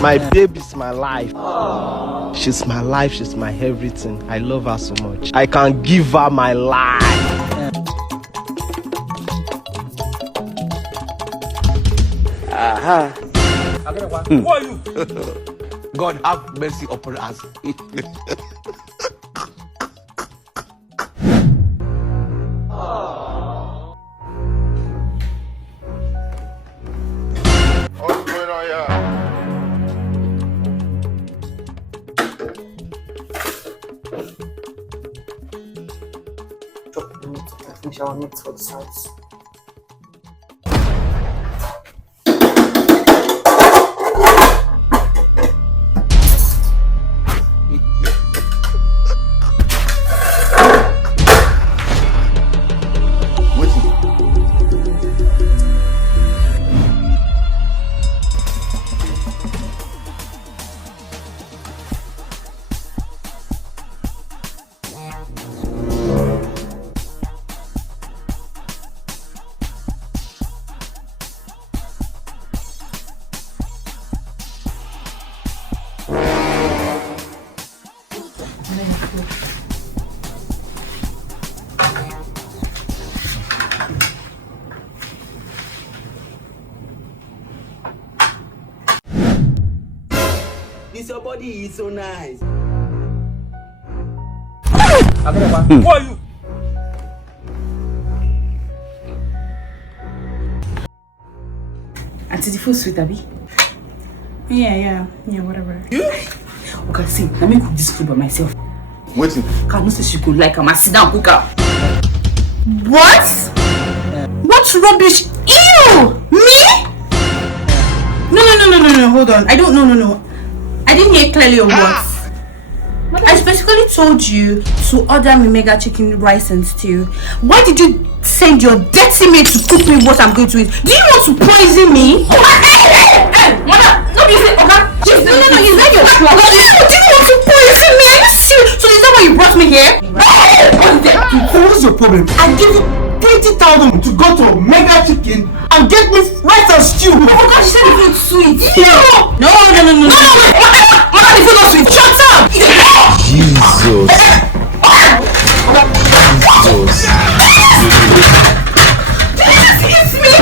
My baby's my life. She's my life, she's my everything. I love her so much. I can give her my life. Aha. Who are you? God have mercy upon us. What's going on here? Our next for the sides. This your body is so nice. Who are you? Auntie, the food sweet, Abby? Yeah, whatever. Okay, see, let me cook this food by myself. Waiting. God knows she could like, I'ma sit down, cook her. What? What rubbish? Ew! Me? No, hold on. I don't, no. I didn't hear clearly or what? I specifically told you to order me mega chicken rice and stew. Why did you send your dirty maid to cook me what I'm going to eat? Do you want to poison me? Hey, mother, no, you say, okay? No, he's not your plot. Do you want to poison me? Are you serious? So is that why you brought me here? So what's your problem? I give you 20,000 to go to Mega Chicken and get me rice and stew. Oh God, she said the food sweet. No. Mother, the food not sweet. Shut up. Jesus. It's me.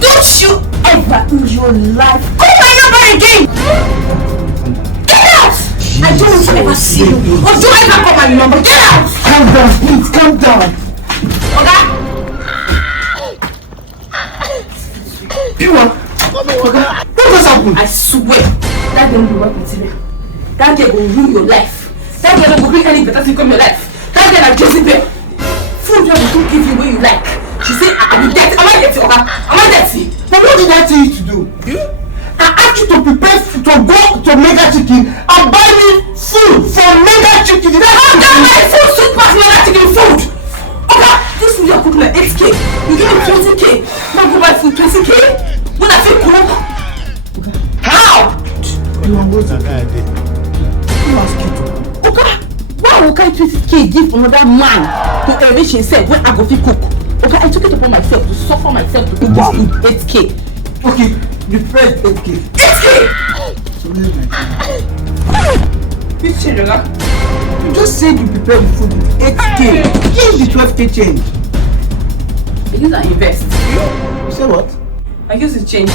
Don't you ever in your life call my number again! Get out! I don't want to ever see you. Or don't ever call my number. Get out! Calm down, please, calm down. What just happened? I swear, that girl will work material. That girl will ruin your life. That girl will bring any better thing come your life. That girl like Jezebel. Food will don't give you where you like. She said, I'm dirty. Am I dirty, Oga? Am I dirty? But what did I tell you to do? I asked you to prepare food, to go to Mega Chicken and buy me food from Mega Chicken. Did I have that my food suit past Mega Chicken food? Oga, this food you're cooking like 8K. You give me 20K. Now go buy food 20K. When I feel cook. How? You are going to die there. You ask you to. Oga, why will I 20K give another man to enrich himself when I go fit cook? Okay, I took it upon myself to suffer myself to cook this food 8K. Okay, the first 8K. 8K! So leave my You say, Oga? You just said you prepare the food with 8K. Give the 12K change. I use and invest. You say what? I use the change.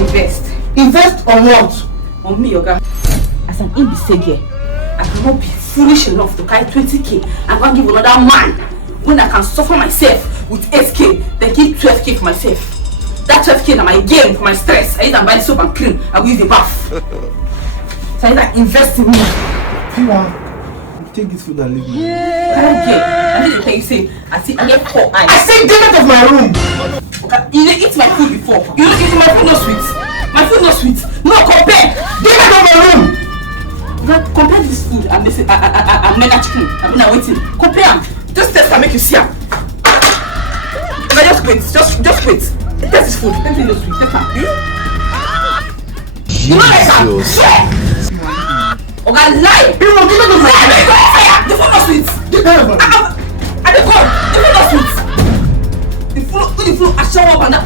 Invest. Invest on what? On me, Oga. As an imbecile girl, I cannot be foolish enough to carry 20K and go and give another man when I can suffer myself with 8K, then give 12K for myself. That 12K na my gain for my stress. I use and buy soap and cream. I will use the bath. So I use and invest in me. PNwa, take this food and leave me. I don't care. I need to tell you, say, I get 4 eyes. I said get out of my room. Okay, you didn't eat my food before. You don't eat my food, no sweet. My food, no sweet. No, compare. Get out of my room. Compare this food and this I'm mega chicken. I've been waiting. Compare them. Just test and make you see them. Just wait. Just wait. Test this food. Let me just wait. Test them. You know like that? Swear. Oga lie. You know the food not sweet. I don't go. The food not sweet. The food. I show up and that.